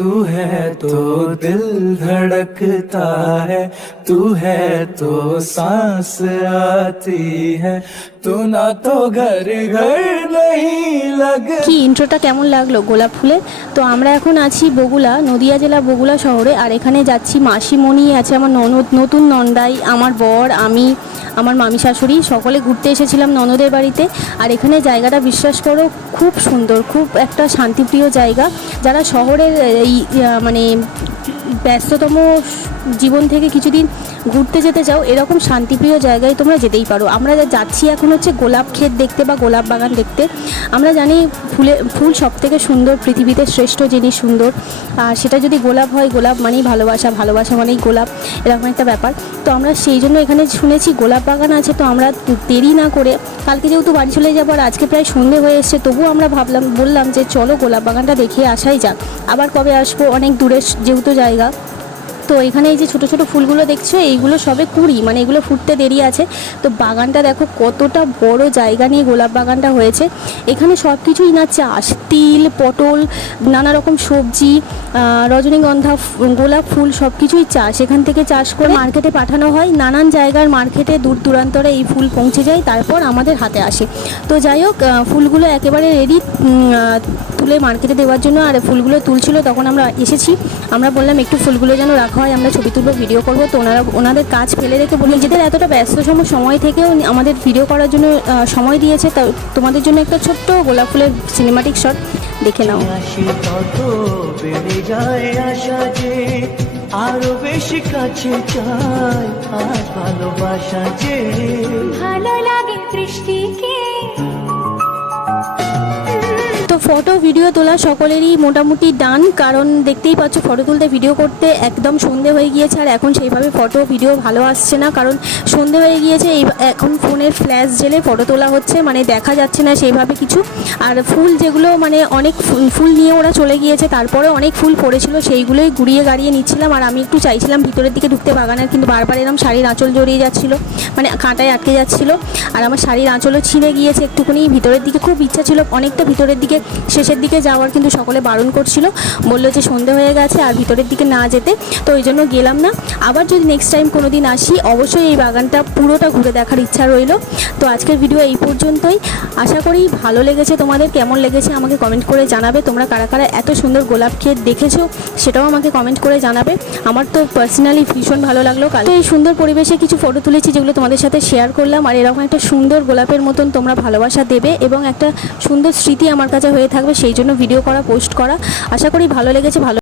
तू है तो दिल धड़कता है, तू है तो सांस आती है, तू ना तो घर घर नहीं लग। কি ইন্ট্রোটা কেমন লাগলো গোলাপ ফুলের? তো আমরা এখন আছি বগুলা, নদিয়া জেলা বগুলা শহরে। আর এখানে যাচ্ছি, মাসিমণি আছে, আমার ননদ, নতুন নন্দাই, আমার বর, আমি, আমার মামি শাশুড়ি সকলে ঘুরতে এসেছিলাম ননদের বাড়িতে। আর এখানে জায়গাটা বিশ্বাস করো খুব সুন্দর, খুব একটা শান্তিপ্রিয় জায়গা। যারা শহরের এই মানে ব্যস্ততম জীবন থেকে কিছুদিন ঘুরতে যেতে চাও, এরকম শান্তিপ্রিয় জায়গায় তোমরা যেতেই পারো। আমরা যাচ্ছি এখন হচ্ছে গোলাপ ক্ষেত দেখতে বা গোলাপ বাগান দেখতে। আমরা জানি ফুল সব থেকে সুন্দর, পৃথিবীতে শ্রেষ্ঠ জিনিস সুন্দর। আর সেটা যদি গোলাপ হয়, গোলাপ মানেই ভালোবাসা, ভালোবাসা মানেই গোলাপ, এরকম একটা ব্যাপার। তো আমরা সেই জন্য এখানে শুনেছি গোলাপ বাগান আছে। তো আমরা দেরি না করে, কালকে যেহেতু বাড়ি চলে যাবো আর আজকে প্রায় সন্ধে হয়ে এসছে, তবুও আমরা বললাম যে চলো গোলাপ বাগানটা দেখে আসাই যাক। আবার কবে আসবো, অনেক দূরে যেহেতু জায়গা। তো এখানে এই যে ছোটো ছোটো ফুলগুলো দেখছো, এইগুলো সবে কুড়ি, মানে এগুলো ফুটতে দেরি আছে। তো বাগানটা দেখো কতটা বড় জায়গা নিয়ে গোলাপ বাগানটা হয়েছে। এখানে সব কিছুই না চাষ, তিল, পটল, নানা রকম সবজি, রজনীগন্ধা, গোলাপ ফুল সব কিছুই চাষ। এখান থেকে চাষ করে মার্কেটে পাঠানো হয়, নানান জায়গার মার্কেটে দূর দূরান্তরে এই ফুল পৌঁছে যায়, তারপর আমাদের হাতে আসে। তো যাই হোক, ফুলগুলো একেবারে রেডি তুলে মার্কেটে দেওয়ার জন্য। আর ফুলগুলো তুলছিল তখন আমরা এসেছি। আমরা বললাম একটু ফুলগুলো যেন রাখা হয়, আমরা ছবি তুলবো, ভিডিও করবো। তো ওনাদের কাজ ফেলে রেখে বলি, নিজেদের এতটা ব্যস্ততম সময় থেকেও আমাদের ভিডিও করার জন্য সময় দিয়েছে। তা তোমাদের জন্য একটা ছোট্ট গোলাপ ফুলের সিনেমাটিক শট দেখে নাও। আরো বেশি কাছে চাই আজ ভালোবাসা যে ভালো লাগে দৃষ্টিকে। তো ফটো ভিডিও তোলা সকলেরই মোটামুটি ডান, কারণ দেখতেই পাচ্ছ ফটো তুলতে ভিডিও করতে একদম সন্ধে হয়ে গিয়েছে। আর এখন সেইভাবে ফটো ভিডিও ভালো আসছে না, কারণ সন্ধে হয়ে গিয়েছে। এখন ফোনের ফ্ল্যাশ জেলে ফটো তোলা হচ্ছে, মানে দেখা যাচ্ছে না সেইভাবে কিছু। আর ফুল যেগুলো মানে অনেক ফুল নিয়ে ওরা চলে গিয়েছে, তারপরে অনেক ফুল পড়েছিল, সেইগুলোই গুড়িয়ে গাড়িয়ে নিচ্ছিলাম। আর আমি একটু চাইছিলাম ভিতরের দিকে ঢুকতে বাগানের, কিন্তু বারবার এরকম শাড়ির আঁচল জড়িয়ে যাচ্ছিলো, মানে কাঁটায় আটকে যাচ্ছিলো। আর আমার শাড়ির আঁচলও ছিঁড়ে গিয়েছে একটুখানি। ভিতরের দিকে খুব ইচ্ছা ছিল অনেকটা ভিতরের দিকে, শেষের দিকে যাওয়ার, কিন্তু সকলে বারণ করছিল, বললো যে সন্ধে হয়ে গেছে আর ভিতরের দিকে না যেতে। তো ওই জন্য গেলাম না। আবার যদি নেক্সট টাইম কোনো দিন আসি, অবশ্যই এই বাগানটা পুরোটা ঘুরে দেখার ইচ্ছা রইল। তো আজকের ভিডিও এই পর্যন্তই। আশা করি ভালো লেগেছে। তোমাদের কেমন লেগেছে আমাকে কমেন্ট করে জানাবে। তোমরা কারা কারা এত সুন্দর গোলাপ ক্ষেত দেখেছো সেটাও আমাকে কমেন্ট করে জানাবে। আমার তো পার্সোনালি ভীষণ ভালো লাগলো। তো এই সুন্দর পরিবেশে কিছু ফটো তুলেছি, যেগুলো তোমাদের সাথে শেয়ার করলাম। আর এরকম একটা সুন্দর গোলাপের মতন তোমরা ভালোবাসা দেবে এবং একটা সুন্দর স্মৃতি আমার কাছে হয়ে থাকবে, সেই জন্য ভিডিও করা, পোস্ট করা। আশা করি ভালো লেগেছে। ভালো